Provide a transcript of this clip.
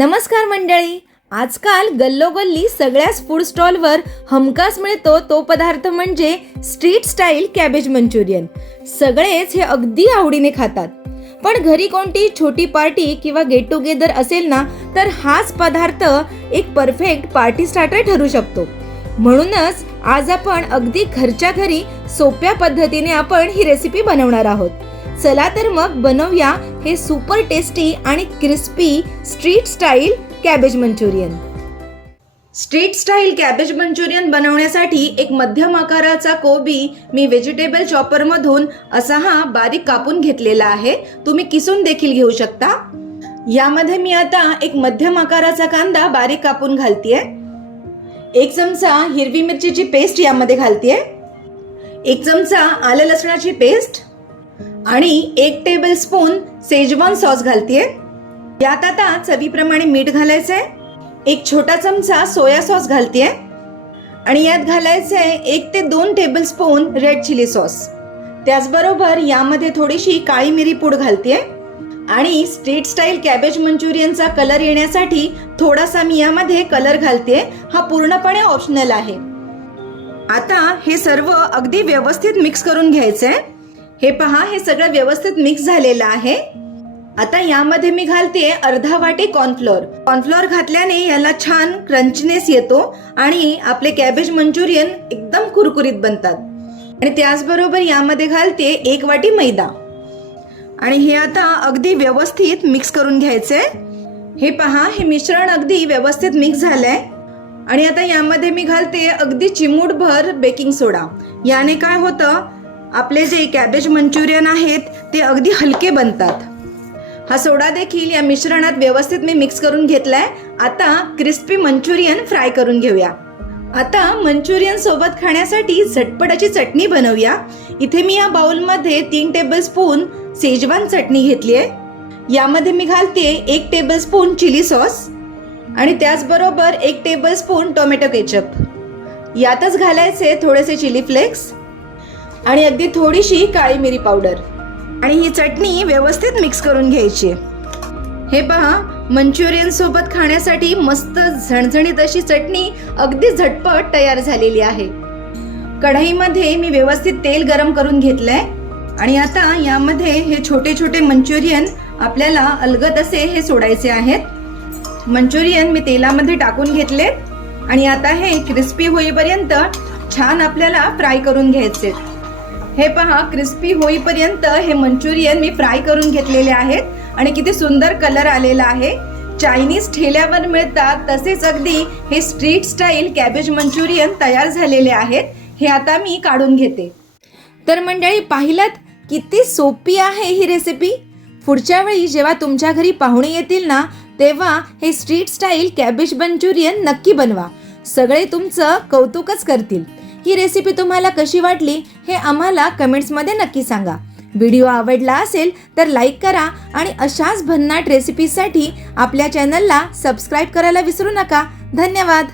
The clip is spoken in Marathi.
नमस्कार मंडळी. आजकाल गल्लोगल्ली सगळ्याच फूड स्टॉलवर हमखास मिळतो तो पदार्थ म्हणजे स्ट्रीट स्टाईल कॅबेज मंचुरियन सगळेच हे अगदी आवडीने खातात. पण घरी कोणती छोटी पार्टी किंवा गेट टुगेदर असेल ना तर हाच पदार्थ एक परफेक्ट पार्टी स्टार्टर ठरू शकतो. म्हणूनच आज आपण अगदी घरच्या घरी सोप्या पद्धतीने आपण ही रेसिपी बनवणार आहोत. चला तर मग बनवूया हे सुपर टेस्टी आणि crispy street style cabbage Manchurian street style cabbage Manchurian बनवण्यासाठी एक मध्यम आकाराचा कोबी मी व्हेजिटेबल चॉपरमधून असा हा बारीक कापून घेतलेला आहे. तुम्ही किसून देखील घेऊ शकता. यामध्ये मी आता एक मध्यम आकाराचा कांदा बारीक कापून घालतीये. एक चमचा हिरवी मिरचीची पेस्ट यामध्ये घालतीये. एक चमचा आलं लसणाची पेस्ट आणि एक टेबल स्पून सेजवान सॉस घालतीये. यात आता चवीप्रमाणे मीठ घालायचंय. एक छोटा चमचा सोया सॉस घालतीये. आणि यात घालायचंय एक ते दोन tablespoon red chilli sauce त्याचबरोबर यामध्ये थोडीशी काळी मिरी पूड घालतीये. आणि स्ट्रीट स्टाईल कॅबेज मंचुरियनचा कलर येण्यासाठी थोडासा मी यामध्ये कलर घालते हा पूर्णपणे ऑप्शनल आहे. आता हे सर्व अगदी व्यवस्थित मिक्स करून घ्यायचंय. हे पहा हे सगळं व्यवस्थित मिक्स झालेलं आहे. आता यामध्ये मी घालते अर्धा वाटी कॉर्नफ्लोअर कॉर्नफ्लोअर घातल्याने याला छान क्रंचनेस येतो आणि आपले कॅबेज मंचुरियन एकदम कुरकुरीत बनतात. आणि त्याचबरोबर यामध्ये घालते एक वाटी मैदा. आणि हे आता अगदी व्यवस्थित मिक्स करून घ्यायचे. हे पहा हे मिश्रण अगदी व्यवस्थित मिक्स झालंय. आणि आता यामध्ये मी घालते अगदी चिमूटभर बेकिंग सोडा याने काय होतं आपले जे कॅबेज मंचुरियन आहेत ते अगदी हलके बनतात. हा सोडा देखील या मिश्रणात व्यवस्थित मी मिक्स करून घेतलाय. आता क्रिस्पी मंचुरियन फ्राय करून घेऊया. आता मंचुरियन सोबत खाण्यासाठी झटपटाची चटणी बनवूया. इथे मी या बाउलमध्ये तीन टेबल स्पून सेजवान चटणी घेतली आहे. यामध्ये मी घालते एक टेबल स्पून चिली सॉस आणि त्याचबरोबर एक टेबल स्पून टोमॅटो केचप यातच घालायचे थोडेसे चिली फ्लेक्स आणि अगदी थोडीशी काळी मिरी पावडर आणि ही चटणी व्यवस्थित मिक्स करून घ्यायची. हे पहा मंचुरियन सोबत खाण्यासाठी मस्त झणझणीत अशी चटणी अगदी झटपट तयार झालेली आहे. कढईमध्ये मी व्यवस्थित तेल गरम करून घेतलंय. आणि आता यामध्ये हे छोटे छोटे मंचुरियन आपल्याला अलगत असे हे सोडायचे आहेत. मंचुरियन मी तेलामध्ये टाकून घेतलेत. आणि आता हे क्रिस्पी होईपर्यंत छान आपल्याला फ्राय करून घ्यायचे. हे पहा क्रिस्पी होईपर्यंत हे मंचुरियन मी फ्राय करून घेतलेले आहेत आणि किती सुंदर कलर आलेला आहे. चायनीज ठेल्यावर मिळतात तसेच अगदी हे स्ट्रीट स्टाईल कॅबेज मंचुरियन तयार झालेले आहेत. हे आता मी काढून घेते. तर मंडळी पाहिलात किती सोपी आहे ही रेसिपी पुढच्या वेळी जेव्हा तुमच्या घरी पाहुणे येतील ना तेव्हा हे स्ट्रीट स्टाईल कॅबेज मंचुरियन नक्की बनवा. सगळे तुमचं कौतुकच करतील. ही रेसिपी तुम्हाला कशी वाटली हे आम्हाला कमेंट्समध्ये नक्की सांगा. व्हिडिओ आवडला असेल तर लाईक करा आणि अशाच भन्नाट रेसिपीसाठी आपल्या चॅनलला सबस्क्राईब करायला विसरू नका. धन्यवाद!